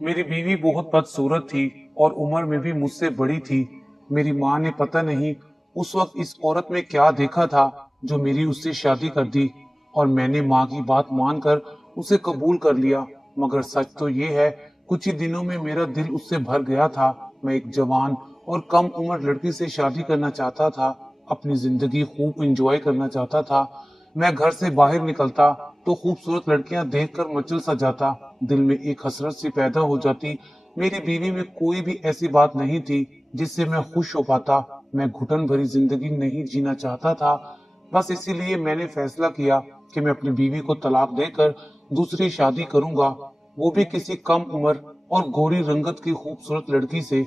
मेरी बीवी बहुत बदसूरत थी और उम्र में भी मुझसे बड़ी थी। मेरी माँ ने पता नहीं उस वक्त इस औरत में क्या देखा था जो मेरी उससे शादी कर दी, और मैंने माँ की बात मानकर उसे कबूल कर लिया। मगर सच तो ये है, कुछ ही दिनों में मेरा दिल उससे भर गया था। मैं एक जवान और कम उम्र लड़की से शादी करना चाहता था, अपनी जिंदगी खूब एंजॉय करना चाहता था। मैं घर से बाहर निकलता तो खूबसूरत लड़कियां देखकर मचल सा जाता, दिल में एक हसरत सी पैदा हो जाती। मेरी बीवी में कोई भी ऐसी बात नहीं थी जिससे मैं खुश हो पाता। मैं घुटन भरी जिंदगी नहीं जीना चाहता था। बस इसीलिए मैंने फैसला किया कि मैं अपनी बीवी को तलाक देकर दूसरी शादी करूंगा, वो भी किसी कम उम्र और गोरी रंगत की खूबसूरत लड़की से।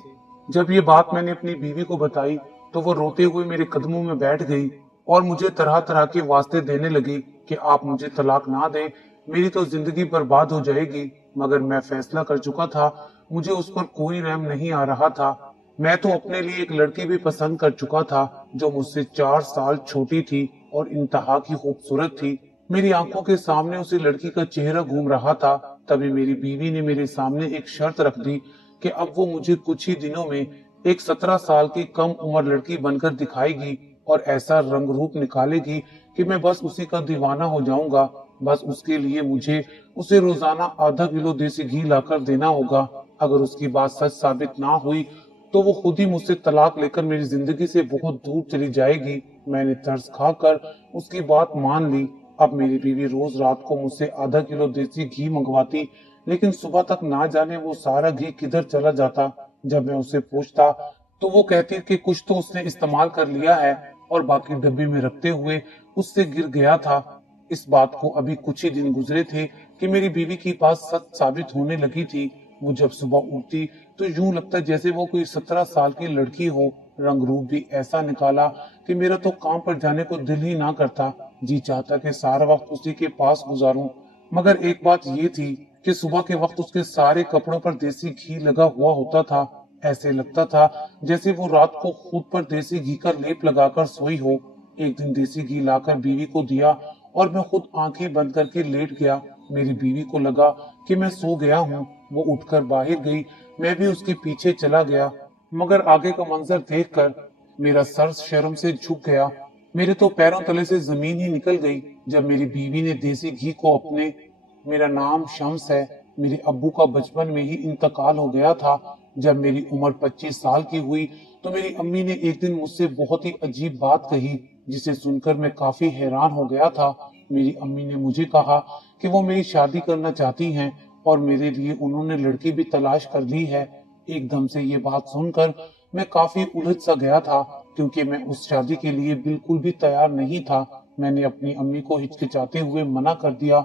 जब ये बात मैंने अपनी बीवी को बताई तो वो रोते हुए मेरे कदमों में बैठ गई और मुझे तरह तरह के वास्ते देने लगी कि आप मुझे तलाक ना दें, मेरी तो जिंदगी बर्बाद हो जाएगी। मगर मैं फैसला कर चुका था, मुझे उस पर कोई रहम नहीं आ रहा था। मैं तो अपने लिए एक लड़की भी पसंद कर चुका था जो मुझसे 4 साल छोटी थी और इंतहा की खूबसूरत थी। मेरी आंखों के सामने उसी लड़की का चेहरा घूम रहा था। तभी मेरी बीवी ने मेरे सामने एक शर्त रख दी कि अब वो मुझे कुछ ही दिनों में एक 17 साल की कम उम्र लड़की बनकर दिखाएगी और ऐसा रंग रूप निकालेगी कि मैं बस उसी का दीवाना हो जाऊंगा। बस उसके लिए मुझे उसे रोजाना आधा किलो देसी घी लाकर देना होगा। अगर उसकी बात सच साबित ना हुई तो वो खुद ही मुझसे तलाक लेकर मेरी जिंदगी से बहुत दूर चली जाएगी। मैंने तरस खाकर उसकी बात मान ली। अब मेरी बीवी रोज रात को मुझसे आधा किलो देसी घी मंगवाती, लेकिन सुबह तक ना जाने वो सारा घी किधर चला जाता। जब मैं उससे पूछता तो वो कहती कि कुछ तो उसने इस्तेमाल कर लिया है और बाकी डब्बे में रखते हुए उससे गिर गया था। इस बात को अभी कुछ ही दिन गुजरे थे कि मेरी बीवी की बात सच साबित होने लगी थी। वो जब सुबह उठती तो यूं लगता जैसे वो कोई 17 साल की लड़की हो। रंग रूप भी ऐसा निकाला कि मेरा तो काम पर जाने को दिल ही ना करता। जी चाहता कि सारा वक्त उसी के पास गुजारूं। मगर एक बात ये थी कि सुबह के वक्त उसके सारे कपड़ों पर देसी घी लगा हुआ होता था। ऐसे लगता था जैसे वो रात को खुद पर देसी घी का लेप लगाकर सोई हो। एक दिन देसी घी लाकर बीवी को दिया और मैं खुद आंखें बंद करके लेट गया। मेरी बीवी को लगा कि मैं सो गया हूँ। वो उठकर बाहर गई, मैं भी उसके पीछे चला गया। मगर आगे का मंजर देखकर मेरा सर शर्म से झुक गया। मेरे तो पैरों तले से जमीन ही निकल गई जब मेरी बीवी ने देसी घी को अपने मेरा नाम शम्स है। मेरे अब्बू का बचपन में ही इंतकाल हो गया था। जब मेरी उम्र 25 साल की हुई तो मेरी अम्मी ने एक दिन मुझसे बहुत ही अजीब बात कही जिसे सुनकर मैं काफी हैरान हो गया था। मेरी अम्मी ने मुझे कहा कि वो मेरी शादी करना चाहती हैं और मेरे लिए उन्होंने लड़की भी तलाश कर ली है। एकदम से ये बात सुनकर मैं काफी उलझ सा गया था, क्योंकि मैं उस शादी के लिए बिल्कुल भी तैयार नहीं था। मैंने अपनी अम्मी को हिचकिचाते हुए मना कर दिया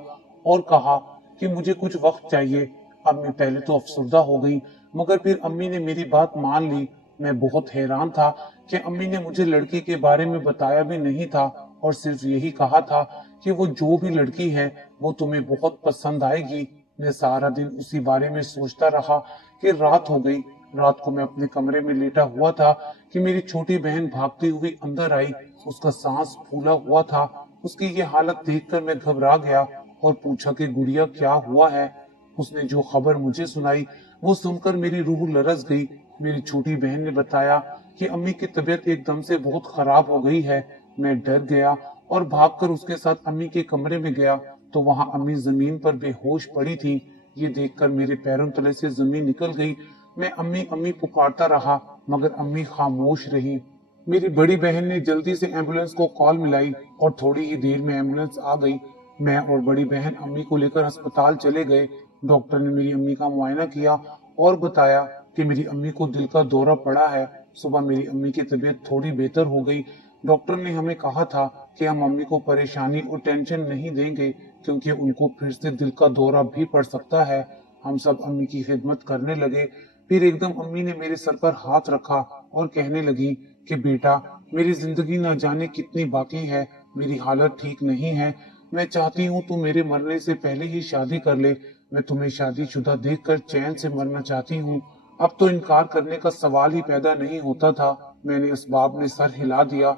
और कहा कि मुझे कुछ वक्त चाहिए। अम्मी पहले तो अफसरदा हो गई, मगर फिर अम्मी ने मेरी बात मान ली। मैं बहुत हैरान था कि अम्मी ने मुझे लड़की के बारे में बताया भी नहीं था और सिर्फ यही कहा था कि वो जो भी लड़की है वो तुम्हें बहुत पसंद आएगी। मैं सारा दिन उसी बारे में सोचता रहा कि रात हो गई। रात को मैं अपने कमरे में लेटा हुआ था कि मेरी छोटी बहन भागती हुई अंदर आई। उसका सांस फूला हुआ था। उसकी ये हालत देखकर मैं घबरा गया और पूछा कि गुड़िया क्या हुआ है। उसने जो खबर मुझे सुनाई वो सुनकर मेरी रूह लरस गई। मेरी छोटी बहन ने बताया कि अम्मी की तबीयत एकदम से बहुत खराब हो गई है। मैं डर गया और भागकर उसके साथ अम्मी के कमरे में गया तो वहां अम्मी जमीन पर बेहोश पड़ी थी। ये देखकर मेरे पैरों तले से जमीन निकल गई। मैं अम्मी अम्मी पुकारता रहा मगर अम्मी खामोश रही। मेरी बड़ी बहन ने जल्दी से एम्बुलेंस को कॉल मिलाई और थोड़ी ही देर में एम्बुलेंस आ गई। मैं और बड़ी बहन अम्मी को लेकर अस्पताल चले गए। डॉक्टर ने मेरी अम्मी का मुआयना किया और बताया कि मेरी अम्मी को दिल का दौरा पड़ा है। सुबह मेरी अम्मी की तबीयत थोड़ी बेहतर हो गई। डॉक्टर ने हमें कहा था कि हम अम्मी को परेशानी और टेंशन नहीं देंगे, क्योंकि उनको फिर से दिल का दौरा भी पड़ सकता है। हम सब अम्मी की खिदमत करने लगे। फिर एकदम अम्मी ने मेरे सर पर हाथ रखा और कहने लगी कि बेटा, मेरी जिंदगी न जाने कितनी बाकी है। मेरी हालत ठीक नहीं है। मैं चाहती हूँ तू मेरे मरने से पहले ही शादी कर ले। मैं तुम्हें शादीशुदा देखकर चैन से मरना चाहती हूँ। अब तो इनकार करने का सवाल ही पैदा नहीं होता था। मैंने इस बाप ने सर हिला दिया।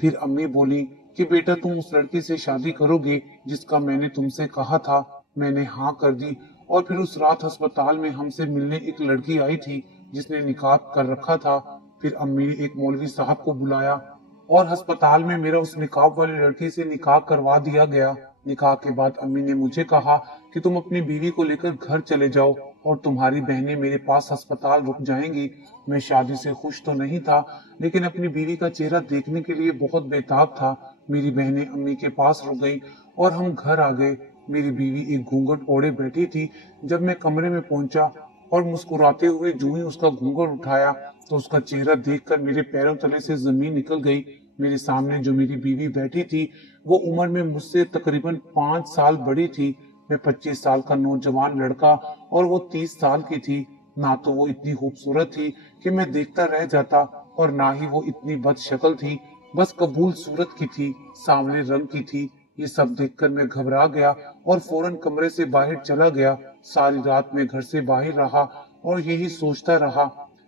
फिर अम्मी बोली कि बेटा, तुम उस लड़की से शादी करोगे जिसका मैंने तुमसे कहा था। मैंने हाँ कर दी और फिर उस रात अस्पताल में हमसे मिलने एक लड़की आई थी जिसने निकाब कर रखा था। फिर अम्मी ने एक मौलवी साहब को बुलाया और अस्पताल में मेरा उस निकाब वाली लड़की से निकाह करवा दिया गया। निकाह के बाद अम्मी ने मुझे कहा कि तुम अपनी बीवी को लेकर घर चले जाओ और तुम्हारी बहनें मेरे पास अस्पताल रुक जाएंगी। मैं शादी से खुश तो नहीं था, लेकिन अपनी बीवी का चेहरा देखने के लिए बहुत बेताब था। मेरी बहनें अम्मी के पास रुक गई और हम घर आ गए। मेरी बीवी एक घूंघट ओढ़े बैठी थी। जब मैं कमरे में पहुंचा और मुस्कुराते हुए जूं ही उसका घूंघट उठाया तो उसका चेहरा देखकर मेरे पैरों तले से जमीन निकल गई। मेरे सामने जो मेरी बीवी बैठी थी वो उम्र में मुझसे तकरीबन 5 साल बड़ी थी। मैं 25 साल का नौजवान लड़का और वो 30 साल की थी। ना तो वो इतनी खूबसूरत थी कि मैं देखता रह जाता और ना ही वो इतनी बदशक्ल थी, बस कबूल सूरत की थी, सांवले रंग की थी। ये सब देखकर मैं घबरा गया और फौरन कमरे से बाहर चला गया। सारी रात मैं घर से बाहर रहा और यही सोचता रहा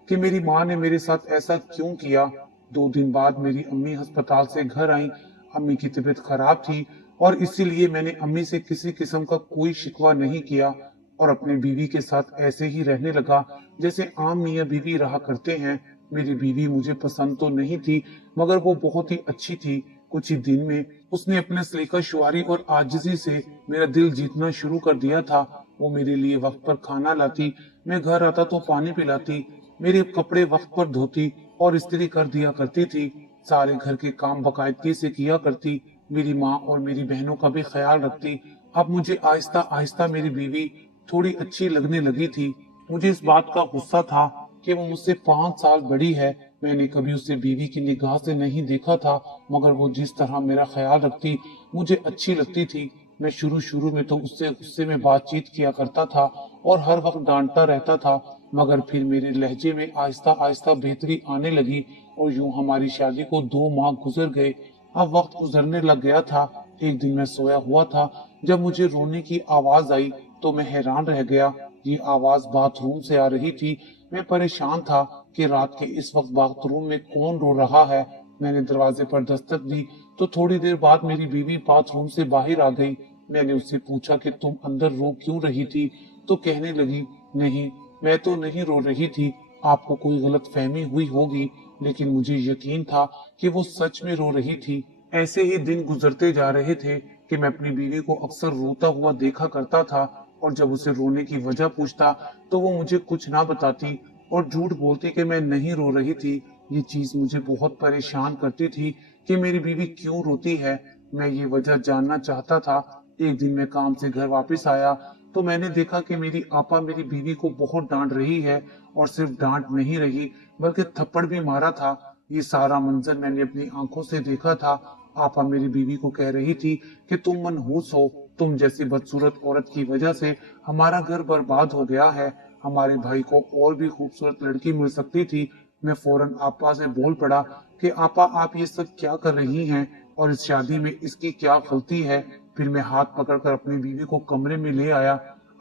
कि मेरी माँ ने मेरे साथ ऐसा क्यों किया। 2 दिन बाद मेरी अम्मी अस्पताल से घर आई। अम्मी की तबीयत खराब थी और इसीलिए मैंने अम्मी से किसी किस्म का कोई शिकवा नहीं किया और अपनी बीवी के साथ ऐसे ही रहने लगा जैसे आम मियाँ बीवी रहा करते हैं। मेरी बीवी मुझे पसंद तो नहीं थी, मगर वो बहुत ही अच्छी थी। कुछ ही दिन में उसने अपने सलीका शुआरी और आजिजी से मेरा दिल जीतना शुरू कर दिया था। वो मेरे लिए वक्त पर खाना लाती, मैं घर आता तो पानी पिलाती, मेरे कपड़े वक्त पर धोती और इस्त्री कर दिया करती थी। सारे घर के काम बाकायदगी से किया करती। मेरी माँ और मेरी बहनों का भी ख्याल रखती। अब मुझे आहिस्ता आहिस्ता मेरी बीवी थोड़ी अच्छी लगने लगी थी। मुझे इस बात का गुस्सा था कि वो मुझसे 5 साल बड़ी है। मैंने कभी उसे बीवी की निगाह से नहीं देखा था, मगर वो जिस तरह मेरा ख्याल रखती मुझे अच्छी लगती थी। मैं शुरू में तो उससे गुस्से में बातचीत किया करता था और हर वक्त डांटता रहता था, मगर फिर मेरे लहजे में आहिस्ता आहिस्ता बेहतरी आने लगी और यूं हमारी शादी को 2 माह गुजर गए। अब वक्त गुजरने लग गया था। एक दिन मैं सोया हुआ था, जब मुझे रोने की आवाज आई तो मैं हैरान रह गया। ये आवाज बाथरूम से आ रही थी। मैं परेशान था कि रात के इस वक्त बाथरूम में कौन रो रहा है। मैंने दरवाजे पर दस्तक दी तो थोड़ी देर बाद मेरी बीवी बाथरूम से बाहर आ गई। मैंने उससे पूछा कि तुम अंदर रो क्यों रही थी, तो कहने लगी, नहीं, मैं तो नहीं रो रही थी, आपको कोई गलत फहमी हुई होगी। लेकिन मुझे यकीन था कि वो सच में रो रही थी। ऐसे ही दिन गुजरते जा रहे थे कि मैं अपनी बीवी को अक्सर रोता हुआ देखा करता था और जब उसे रोने की वजह पूछता तो वो मुझे कुछ ना बताती और झूठ बोलती कि मैं नहीं रो रही थी। ये चीज मुझे बहुत परेशान करती थी कि मेरी बीवी क्यों रोती है। मैं ये वजह जानना चाहता था। एक दिन मैं काम से घर वापस आया तो मैंने देखा कि मेरी आपा मेरी बीवी को बहुत डांट रही है और सिर्फ डांट नहीं रही बल्कि थप्पड़ भी मारा था। ये सारा मंजर मैंने अपनी आंखों से देखा था। आपा मेरी बीवी को कह रही थी कि तुम मनहूस हो, तुम जैसी बदसूरत औरत की वजह से हमारा घर बर्बाद हो गया है। हमारे भाई को और भी खूबसूरत लड़की मिल सकती थी। मैं फौरन आपा से बोल पड़ा कि आपा आप ये सब क्या कर रही हैं और इस शादी में इसकी क्या गलती है। फिर मैं हाथ पकड़कर अपनी बीवी को कमरे में ले आया।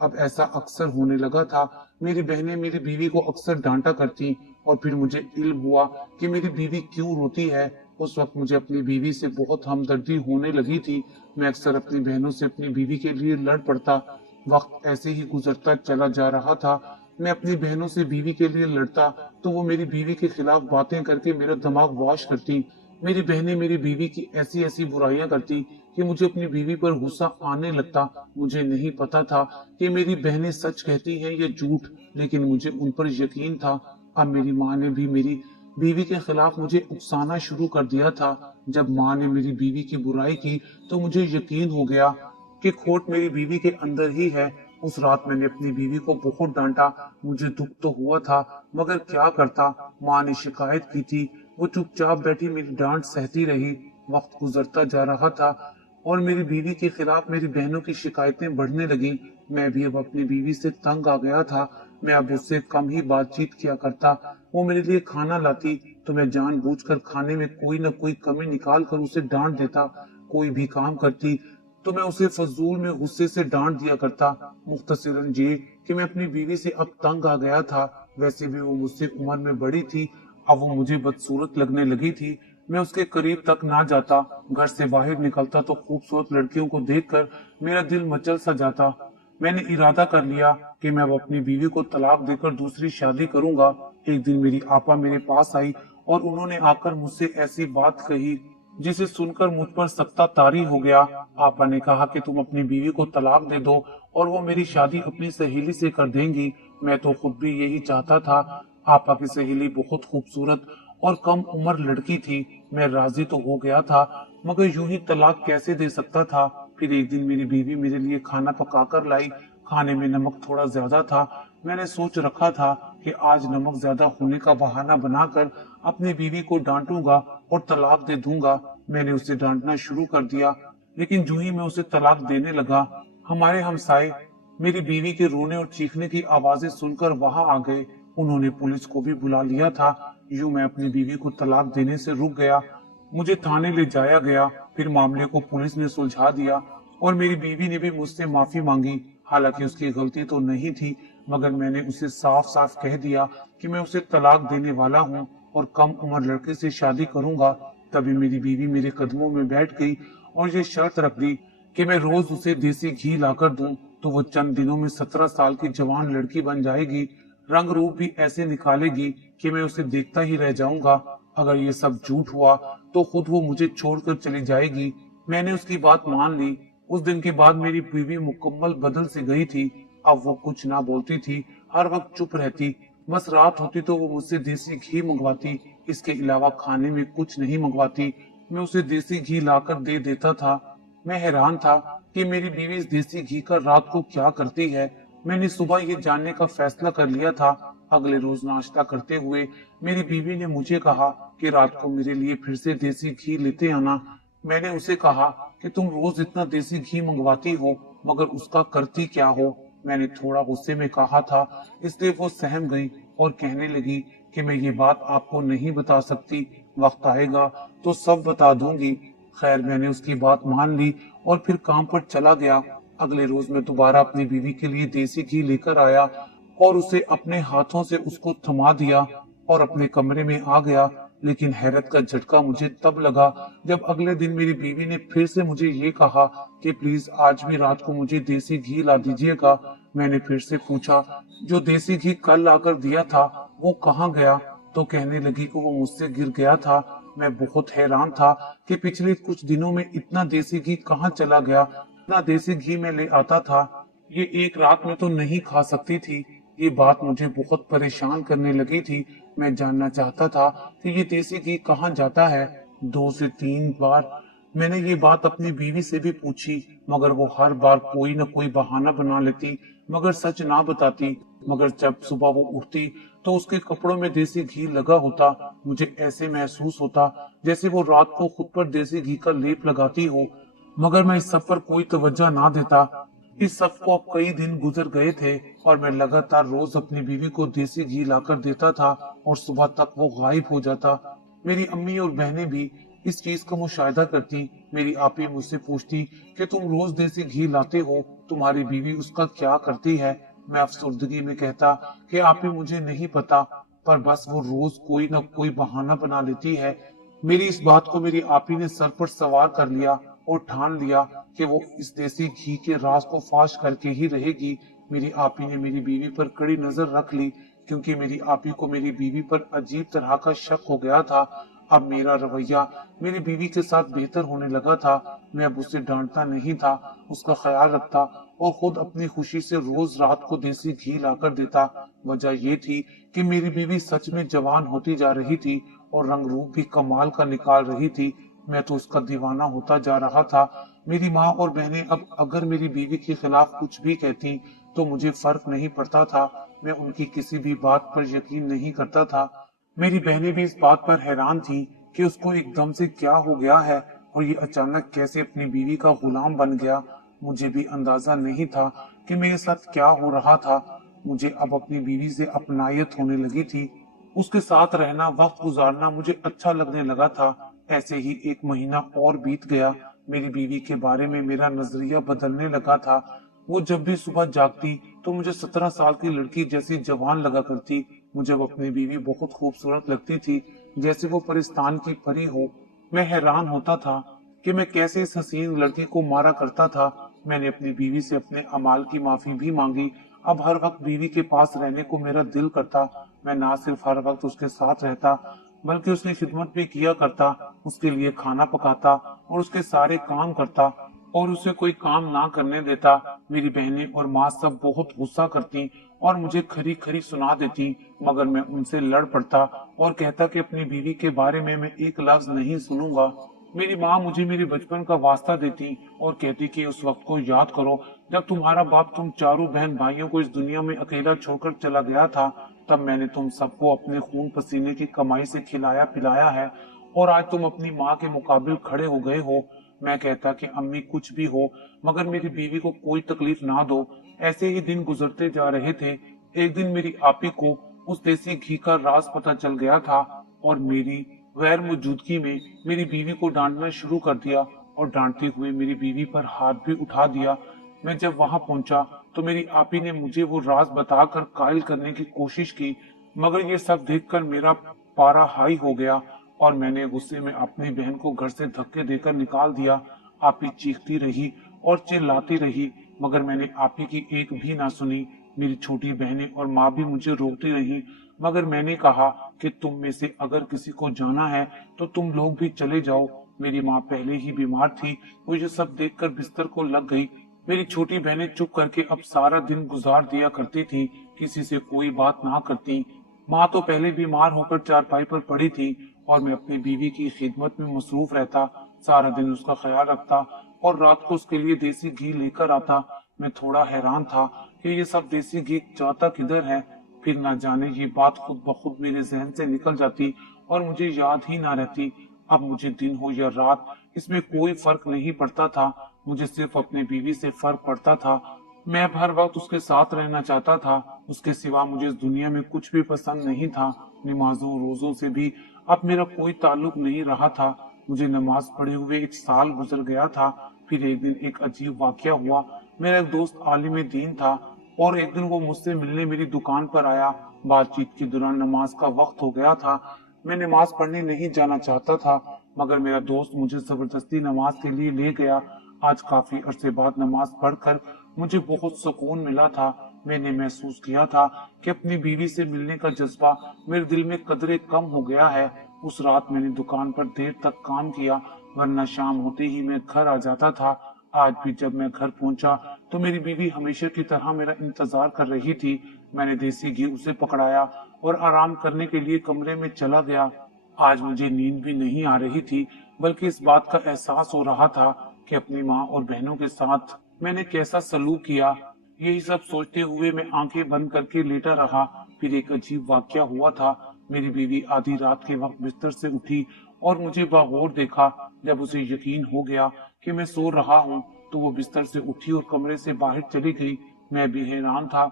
अब ऐसा अक्सर होने लगा था। मेरी बहनें मेरी बीवी को अक्सर डांटा करती और फिर मुझे इल्म हुआ कि मेरी बीवी क्यों रोती है। उस वक्त मुझे अपनी बीवी से बहुत हमदर्दी होने लगी थी। मैं अक्सर अपनी बहनों से अपनी बीवी के लिए लड़ पड़ता। वक्त ऐसे ही गुजरता चला जा रहा था। मैं अपनी बहनों से बीवी के लिए लड़ता तो वो मेरी बीवी के खिलाफ बातें करके मेरा दिमाग वॉश करती। मेरी बहनें मेरी बीवी की ऐसी ऐसी बुराइयां करती कि मुझे अपनी बीवी पर गुस्सा आने लगता। मुझे नहीं पता था कि मेरी बहनें सच कहती हैं या झूठ, लेकिन मुझे उन पर यकीन था। अब मेरी माँ ने भी मेरी बीवी के खिलाफ मुझे उकसाना शुरू कर दिया था। जब माँ ने मेरी बीवी की बुराई की तो मुझे यकीन हो गया कि खोट मेरी बीवी के अंदर ही है। उस रात मैंने अपनी बीवी को बहुत डांटा। मुझे दुख तो हुआ था, मगर क्या करता। माँ ने शिकायत की थी, वो चुपचाप बैठी मेरी डांट सहती रही। वक्त गुजरता जा रहा था और मेरी बीवी के खिलाफ मेरी बहनों की शिकायतें बढ़ने लगी। मैं भी अब अपनी बीवी से तंग आ गया था। मैं अब उससे कम ही बातचीत किया करता। वो मेरे लिए खाना लाती तो मैं जानबूझकर खाने में कोई न कोई कमी निकाल कर उसे डांट देता। कोई भी काम करती तो मैं उसे फजूल में गुस्से से डांट दिया करता। मुख्तसरन ये कि मैं अपनी बीवी से अब तंग आ गया था। वैसे भी वो मुझसे उम्र में बड़ी थी। अब वो मुझे बदसूरत लगने लगी थी। मैं उसके करीब तक ना जाता। घर से बाहर निकलता तो खूबसूरत लड़कियों को देखकर मेरा दिल मचल सा जाता। मैंने इरादा कर लिया कि मैं अब अपनी बीवी को तलाक देकर दूसरी शादी करूंगा। एक दिन मेरी आपा मेरे पास आई और उन्होंने आकर मुझसे ऐसी बात कही जिसे सुनकर मुझ पर सख्ता तारी हो गया। आपा ने कहा कि तुम अपनी बीवी को तलाक दे दो और वो मेरी शादी अपनी सहेली से कर देंगी। मैं तो खुद भी यही चाहता था। आपा की सहेली बहुत खूबसूरत और कम उम्र लड़की थी। मैं राजी तो हो गया था, मगर यूं ही तलाक कैसे दे सकता था। फिर एक दिन मेरी बीवी मेरे लिए खाना पका कर लाई। खाने में नमक थोड़ा ज्यादा था। मैंने सोच रखा था कि आज नमक ज्यादा होने का बहाना बनाकर अपनी बीवी को डांटूंगा और तलाक दे दूंगा। मैंने उसे डांटना शुरू कर दिया, लेकिन जो ही मैं उसे तलाक देने लगा, हमारे हमसाए मेरी बीवी के रोने और चीखने की आवाजें सुनकर वहां आ गए। उन्होंने पुलिस को भी बुला लिया था। यूं मैं अपनी बीवी को तलाक देने से रुक गया। मुझे थाने ले जाया गया। फिर मामले को पुलिस ने सुलझा दिया और मेरी बीवी ने भी मुझसे माफी मांगी। हालांकि उसकी गलती तो नहीं थी, मगर मैंने उसे साफ साफ कह दिया कि मैं उसे तलाक देने वाला हूँ और कम उम्र लड़के से शादी करूंगा। तभी मेरी बीवी मेरे कदमों में बैठ गई और ये शर्त रख दी कि मैं रोज उसे देसी घी लाकर दूं तो वो चंद दिनों में 17 साल की जवान लड़की बन जाएगी। रंग रूप भी ऐसे निकालेगी कि मैं उसे देखता ही रह जाऊंगा। अगर ये सब झूठ हुआ तो खुद वो मुझे छोड़कर चली जाएगी। मैंने उसकी बात मान ली। उस दिन के बाद मेरी बीवी मुकम्मल बदल से गई थी। अब वो कुछ ना बोलती थी, हर वक्त चुप रहती। बस रात होती तो वो मुझसे देसी घी मंगवाती, इसके अलावा खाने में कुछ नहीं मंगवाती। मैं उसे देसी घी लाकर दे देता था। मैं हैरान था कि मेरी बीवी इस देसी घी का रात को क्या करती है। मैंने सुबह ये जानने का फैसला कर लिया था। अगले रोज नाश्ता करते हुए मेरी बीवी ने मुझे कहा कि रात को मेरे लिए फिर से देसी घी लेते आना। मैंने उसे कहा कि तुम रोज इतना देसी घी मंगवाती हो, मगर उसका करती क्या हो। मैंने थोड़ा गुस्से में कहा था, इसलिए वो सहम गई और कहने लगी कि मैं ये बात आपको नहीं बता सकती, वक्त आएगा तो सब बता दूंगी। खैर, मैंने उसकी बात मान ली और फिर काम पर चला गया। अगले रोज मैं दोबारा अपनी बीवी के लिए देसी घी लेकर आया और उसे अपने हाथों से उसको थमा दिया और अपने कमरे में आ गया। लेकिन हैरत का झटका मुझे तब लगा जब अगले दिन मेरी बीवी ने फिर से मुझे ये कहा कि प्लीज आज भी रात को मुझे देसी घी ला दीजिएगा। मैंने फिर से पूछा, जो देसी घी कल लाकर दिया था वो कहाँ गया? तो कहने लगी कि वो मुझसे गिर गया था। मैं बहुत हैरान था कि पिछले कुछ दिनों में इतना देसी घी कहाँ चला गया। इतना देसी घी मैं ले आता था, ये एक रात में तो नहीं खा सकती थी। ये बात मुझे बहुत परेशान करने लगी थी। मैं जानना चाहता था कि ये देसी घी कहाँ जाता है। 2 से 3 बार मैंने ये बात अपनी बीवी से भी पूछी, मगर वो हर बार कोई न कोई बहाना बना लेती, मगर सच ना बताती। मगर जब सुबह वो उठती तो उसके कपड़ों में देसी घी लगा होता। मुझे ऐसे महसूस होता जैसे वो रात को खुद पर देसी घी का लेप लगाती हो, मगर मैं इस सब पर कोई तवज्जो ना देता। इस सब को अब कई दिन गुजर गए थे और मैं लगातार रोज अपनी बीवी को देसी घी लाकर देता था और सुबह तक वो गायब हो जाता। मेरी अम्मी और बहनें भी इस चीज का मुशाहिदा करती। मेरी आपी मुझसे पूछती कि तुम रोज देसी घी लाते हो, तुम्हारी बीवी उसका क्या करती है? मैं अफसुर्दगी में कहता कि आपी मुझे नहीं पता, पर बस वो रोज कोई न कोई बहाना बना लेती है। मेरी इस बात को मेरी आपी ने सर पर सवार कर लिया और ठान लिया कि वो इस देसी घी के राज को फाश करके ही रहेगी। मेरी आपी ने मेरी बीवी पर कड़ी नजर रख ली, क्योंकि मेरी आपी को मेरी बीवी पर अजीब तरह का शक हो गया था। अब मेरा रवैया मेरी बीवी के साथ बेहतर होने लगा था। मैं अब उसे डांटता नहीं था, उसका ख्याल रखता और खुद अपनी खुशी से रोज रात को देसी घी लाकर देता। वजह ये थी कि मेरी बीवी सच में जवान होती जा रही थी और रंग रूप भी कमाल का निकाल रही थी। मैं तो उसका दीवाना होता जा रहा था। मेरी माँ और बहनें अब अगर मेरी बीवी के खिलाफ कुछ भी कहती तो मुझे फर्क नहीं पड़ता था। मैं उनकी किसी भी बात पर यकीन नहीं करता था। मेरी बहनें भी इस बात पर हैरान थी कि उसको एकदम से क्या हो गया है और ये अचानक कैसे अपनी बीवी का गुलाम बन गया। मुझे भी अंदाजा नहीं था कि मेरे साथ क्या हो रहा था। मुझे अब अपनी बीवी से अपनायत होने लगी थी। उसके साथ रहना, वक्त गुजारना मुझे अच्छा लगने लगा था। ऐसे ही 1 महीना और बीत गया। मेरी बीवी के बारे में मेरा नजरिया बदलने लगा था। वो जब भी सुबह जागती तो मुझे 17 साल की लड़की जैसी जवान लगा करती। मुझे अब अपनी बीवी बहुत खूबसूरत लगती थी, जैसे वो परिस्तान की परी हो। मैं हैरान होता था कि मैं कैसे इस हसीन लड़की को मारा करता था मैंने अपनी बीवी से अपने अमाल की माफी भी मांगी। अब हर वक्त बीवी के पास रहने को मेरा दिल करता। मैं ना सिर्फ हर वक्त उसके साथ रहता, बल्कि उसकी खिदमत भी किया करता, उसके लिए खाना पकाता और उसके सारे काम करता और उसे कोई काम ना करने देता। मेरी बहनें और माँ सब बहुत गुस्सा करती और मुझे खरी खरी सुना देती, मगर मैं उनसे लड़ पड़ता और कहता कि अपनी बीवी के बारे में मैं एक लफ्ज नहीं सुनूंगा। मेरी माँ मुझे मेरे बचपन का वास्ता देती और कहती कि उस वक्त को याद करो जब तुम्हारा बाप तुम चारों बहन भाइयों को इस दुनिया में अकेला छोड़कर चला गया था। तब मैंने तुम सबको अपने खून पसीने की कमाई से खिलाया पिलाया है और आज तुम अपनी माँ के मुकाबिल खड़े हो गए हो। मैं कहता कि अम्मी कुछ भी हो, मगर मेरी बीवी को कोई तकलीफ ना दो। ऐसे ही दिन गुजरते जा रहे थे। एक दिन मेरी आपी को उस देसी घी का राज पता चल गया था और मेरी गैर मौजूदगी में मेरी बीवी को डांटना शुरू कर दिया और डांटते हुए मेरी बीवी पर हाथ भी उठा दिया। मैं जब वहां पहुंचा तो मेरी आपी ने मुझे वो राज बताकर कायल करने की कोशिश की, मगर ये सब देखकर मेरा पारा हाई हो गया और मैंने गुस्से में अपनी बहन को घर से धक्के देकर निकाल दिया। आपी चीखती रही और चिल्लाती रही, मगर मैंने आपी की एक भी ना सुनी। मेरी छोटी बहनें और माँ भी मुझे रोकती रही, मगर मैंने कहा कि तुम में से अगर किसी को जाना है तो तुम लोग भी चले जाओ। मेरी माँ पहले ही बीमार थी, वो ये सब देखकर बिस्तर को लग गई। मेरी छोटी बहनें चुप करके अब सारा दिन गुजार दिया करती थी, किसी से कोई बात ना करती। माँ तो पहले बीमार होकर चारपाई पर पड़ी थी और मैं अपनी बीवी की खिदमत में मसरूफ रहता, सारा दिन उसका ख्याल रखता और रात को उसके लिए देसी घी लेकर आता। मैं थोड़ा हैरान था कि ये सब देसी घी जाता किधर है। फिर ना जाने ये बात खुद ब खुद मेरे जहन से निकल जाती और मुझे याद ही ना रहती। अब मुझे दिन हो या रात इसमें कोई फर्क नहीं पड़ता था, मुझे सिर्फ अपनी बीवी से फर्क पड़ता था। मैं अब हर वक्त उसके साथ रहना चाहता था, उसके सिवा मुझे इस दुनिया में कुछ भी पसंद नहीं था। नमाजों रोजों से भी अब मेरा कोई ताल्लुक नहीं रहा था। मुझे नमाज पढ़े हुए एक साल गुजर गया था। फिर एक दिन एक अजीब वाकया हुआ। मेरा एक दोस्त आलिम दीन था और एक दिन वो मुझसे मिलने मेरी दुकान पर आया। बातचीत के दौरान नमाज का वक्त हो गया था। मैं नमाज पढ़ने नहीं जाना चाहता था, मगर मेरा दोस्त मुझे जबरदस्ती नमाज के लिए ले गया। आज काफी अरसे बाद नमाज पढ़कर मुझे बहुत सुकून मिला था। मैंने महसूस किया था कि अपनी बीवी से मिलने का जज्बा मेरे दिल में कदरे कम हो गया है। उस रात मैंने दुकान पर देर तक काम किया, वरना शाम होते ही मैं घर आ जाता था। आज भी जब मैं घर पहुंचा तो मेरी बीवी हमेशा की तरह मेरा इंतजार कर रही थी। मैंने देसी घी उसे पकड़ाया और आराम करने के लिए कमरे में चला गया। आज मुझे नींद भी नहीं आ रही थी, बल्कि इस बात का एहसास हो रहा था कि अपनी माँ और बहनों के साथ मैंने कैसा सलूक किया। यही सब सोचते हुए मैं आंखें बंद करके लेटा रहा। फिर एक अजीब वाकया हुआ था। मेरी बीवी आधी रात के वक्त बिस्तर से उठी और मुझे बागौर देखा। जब उसे यकीन हो गया कि मैं सो रहा हूँ तो वो बिस्तर से उठी और कमरे से बाहर चली गई। मैं भी हैरान था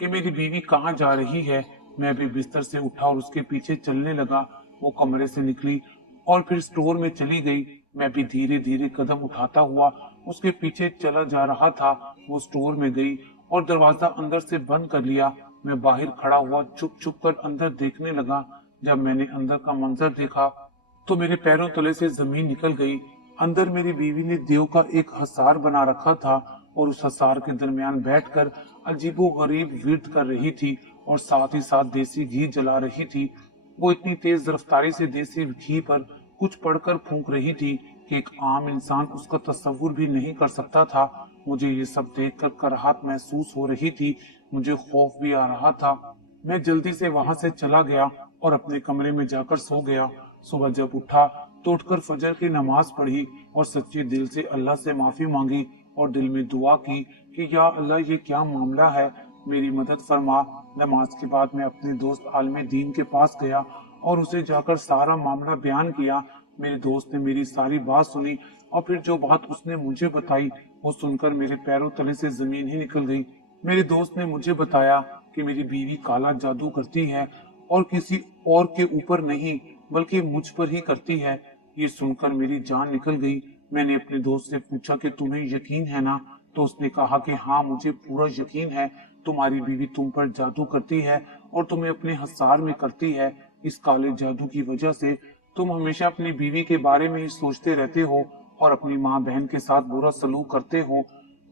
कि मेरी बीवी कहाँ जा रही है। मैं भी बिस्तर से उठा और उसके पीछे चलने लगा। वो कमरे से निकली और फिर स्टोर में चली गई। मैं भी धीरे धीरे कदम उठाता हुआ उसके पीछे चला जा रहा था। वो स्टोर में गई और दरवाजा अंदर से बंद कर लिया। मैं बाहर खड़ा हुआ चुप चुप कर अंदर देखने लगा। जब मैंने अंदर का मंजर देखा तो मेरे पैरों तले से जमीन निकल गई। अंदर मेरी बीवी ने देव का एक हसार बना रखा था और उस हसार के दरमियान बैठकर अजीबो गरीब विर्द कर रही थी और साथ ही साथ देसी घी जला रही थी। वो इतनी तेज रफ्तारी से देसी घी पर कुछ पढ़कर फूंक रही थी कि एक आम इंसान उसका तस्वुर भी नहीं कर सकता था। मुझे ये सब देखकर कराहत महसूस हो रही थी, मुझे खौफ भी आ रहा था। मैं जल्दी से वहां से चला गया और अपने कमरे में जाकर सो गया। सुबह जब उठा तो उठकर फजर की नमाज पढ़ी और सच्चे दिल से अल्लाह से माफी मांगी और दिल में दुआ की कि या अल्लाह ये क्या मामला है, मेरी मदद फरमा। नमाज के बाद मैं अपने दोस्त आलिम दीन के पास गया और उसे जाकर सारा मामला बयान किया। मेरे दोस्त ने मेरी सारी बात सुनी और फिर जो बात उसने मुझे बताई वो सुनकर मेरे पैरों तले से जमीन ही निकल गई। मेरे दोस्त ने मुझे बताया कि मेरी बीवी काला जादू करती है और किसी और के ऊपर नहीं बल्कि मुझ पर ही करती है। ये सुनकर मेरी जान निकल गई। मैंने अपने दोस्त से पूछा कि तुम्हें यकीन है ना, तो उसने कहा कि हाँ मुझे पूरा यकीन है, तुम्हारी बीवी तुम पर जादू करती है और तुम्हें अपने हसार में करती है। इस काले जादू की वजह से तुम हमेशा अपनी बीवी के बारे में ही सोचते रहते हो और अपनी माँ बहन के साथ बुरा सलूक करते हो।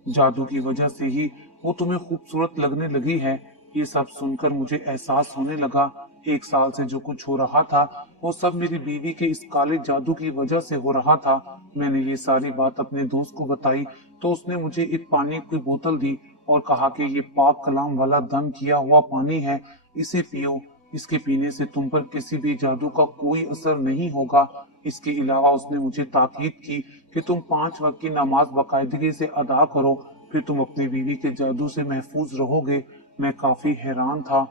जादू की वजह से ही वो तुम्हें खूबसूरत लगने लगी है। ये सब सुनकर मुझे एहसास होने लगा, 1 साल से जो कुछ हो रहा था वो सब मेरी बीवी के इस काले जादू की वजह से हो रहा था। मैंने ये सारी बात अपने दोस्त को बताई तो उसने मुझे एक पानी की बोतल दी और कहा कि ये पाक कलाम वाला दम किया हुआ पानी है, इसे पियो। इसके पीने से तुम पर किसी भी जादू का कोई असर नहीं होगा। इसके अलावा उसने मुझे ताकीद की कि तुम 5 वक्त की नमाज बाकायदगी से अदा करो, फिर तुम अपनी बीवी के जादू से महफूज रहोगे। मैं काफी हैरान था।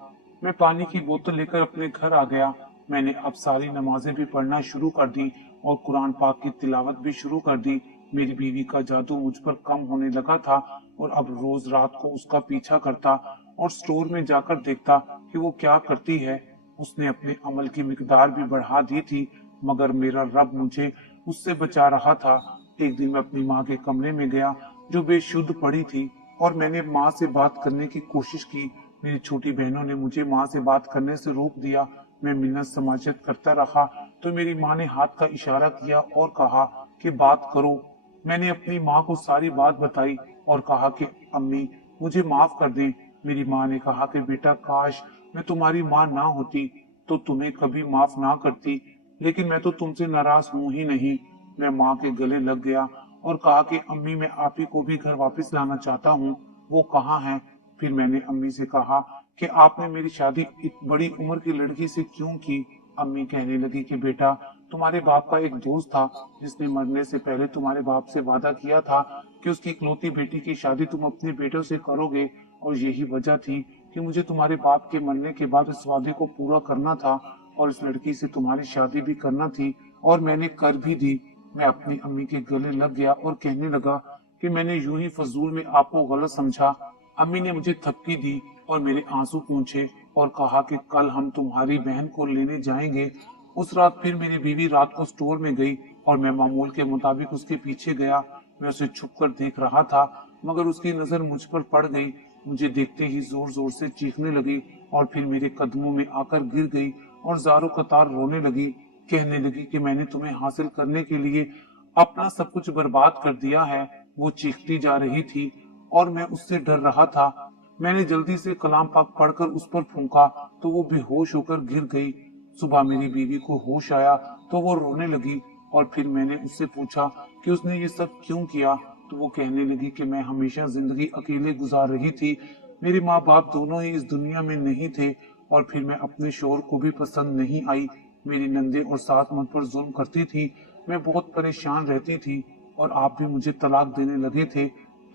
मैं पानी की बोतल लेकर अपने घर आ गया। मैंने अब सारी नमाजें भी पढ़ना शुरू कर दी और कुरान पाक की तिलावत भी शुरू कर दी। मेरी बीवी का जादू मुझ पर कम होने लगा था और अब रोज रात को उसका पीछा करता और स्टोर में जाकर देखता कि वो क्या करती है। उसने अपने अमल की मिकदार भी बढ़ा दी थी, मगर मेरा रब मुझे उससे बचा रहा था। एक दिन मैं अपनी माँ के कमरे में गया जो बेशुद्ध पड़ी थी और मैंने माँ से बात करने की कोशिश की। मेरी छोटी बहनों ने मुझे माँ से बात करने से रोक दिया। मैं मिन्नत समाजत करता रहा तो मेरी माँ ने हाथ का इशारा किया और कहा कि बात करो। मैंने अपनी माँ को सारी बात बताई और कहा कि अम्मी मुझे माफ कर दें। मेरी माँ ने कहा कि बेटा काश मैं तुम्हारी माँ ना होती तो तुम्हें कभी माफ ना करती, लेकिन मैं तो तुमसे नाराज हूं ही नहीं। मैं माँ के गले लग गया और कहा कि अम्मी मैं आप ही को भी घर वापस लाना चाहता हूँ, वो कहाँ है। फिर मैंने अम्मी से कहा कि आपने मेरी शादी एक बड़ी उम्र की लड़की से क्यों की। अम्मी कहने लगी कि बेटा तुम्हारे बाप का एक दोस्त था जिसने मरने से पहले तुम्हारे बाप से वादा किया था कि उसकी इकलौती बेटी की शादी तुम अपने बेटों से करोगे, और यही वजह थी कि मुझे तुम्हारे बाप के मरने के बाद इस वादे को पूरा करना था और इस लड़की से तुम्हारी शादी भी करना थी, और मैंने कर भी दी। मैं अपनी अम्मी के गले लग गया और कहने लगा कि मैंने यूं ही फजूल में आपको गलत समझा। अम्मी ने मुझे थपकी दी और मेरे आंसू पूंछे और कहा कि कल हम तुम्हारी बहन को लेने जाएंगे। उस रात फिर मेरी बीवी रात को स्टोर में गई और मैं मामूल के मुताबिक उसके पीछे गया। मैं उसे छुपकर देख रहा था, मगर उसकी नजर मुझ पर पड़ गई। मुझे देखते ही जोर जोर से चीखने लगी और फिर मेरे कदमों में आकर गिर गई और जारो कतार रोने लगी। कहने लगी कि मैंने तुम्हें हासिल करने के लिए अपना सब कुछ बर्बाद कर दिया है। वो चीखती जा रही थी और मैं उससे डर रहा था। मैंने जल्दी से कलाम पाक पढ़कर उस पर फूंका तो वो बेहोश होकर गिर गई। सुबह मेरी बीवी को होश आया तो वो रोने लगी और फिर मैंने उससे पूछा कि उसने ये सब क्यों किया, तो वो कहने लगी कि मैं हमेशा जिंदगी अकेले गुजार रही थी। मेरे माँ बाप दोनों ही इस दुनिया में नहीं थे और फिर मैं अपने शोहर को भी पसंद नहीं आई। मेरी नंदे और सास मुझ पर जुल्म करती थी। मैं बहुत परेशान रहती थी और आप भी मुझे तलाक देने लगे थे।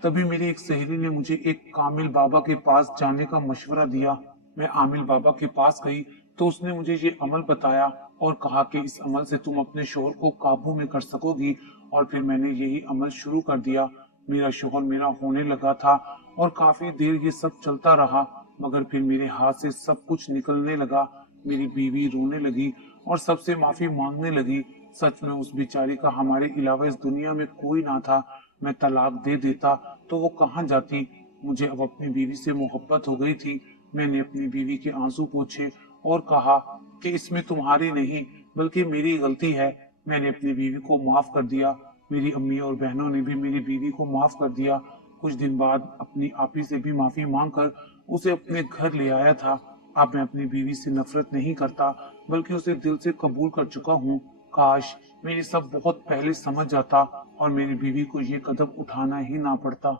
तभी मेरी एक सहेली ने मुझे एक कामिल बाबा के पास जाने का मशवरा दिया। मैं आमिल बाबा के पास गई तो उसने मुझे ये अमल बताया और कहा कि इस अमल से तुम अपने शोहर को काबू में कर सकोगी, और फिर मैंने यही अमल शुरू कर दिया। मेरा शोहर मेरा होने लगा था और काफी देर ये सब चलता रहा, मगर फिर मेरे हाथ से सब कुछ निकलने लगा। मेरी बीवी रोने लगी और सबसे माफी मांगने लगी। सच में उस बेचारी का हमारे अलावा इस दुनिया में कोई ना था। मैं तलाक दे देता तो वो कहाँ जाती। मुझे अब अपनी बीवी से मोहब्बत हो गई थी। मैंने अपनी बीवी के आंसू पोंछे और कहा कि इसमें तुम्हारी नहीं बल्कि मेरी गलती है। मैंने अपनी बीवी को माफ कर दिया। मेरी अम्मी और बहनों ने भी मेरी बीवी को माफ कर दिया। कुछ दिन बाद अपनी आपी से भी माफी मांगकर उसे अपने घर ले आया था। अब मैं अपनी बीवी से नफरत नहीं करता बल्कि उसे दिल से कबूल कर चुका हूँ। काश मेरी सब बहुत पहले समझ जाता और मेरी बीवी को ये कदम उठाना ही ना पड़ता।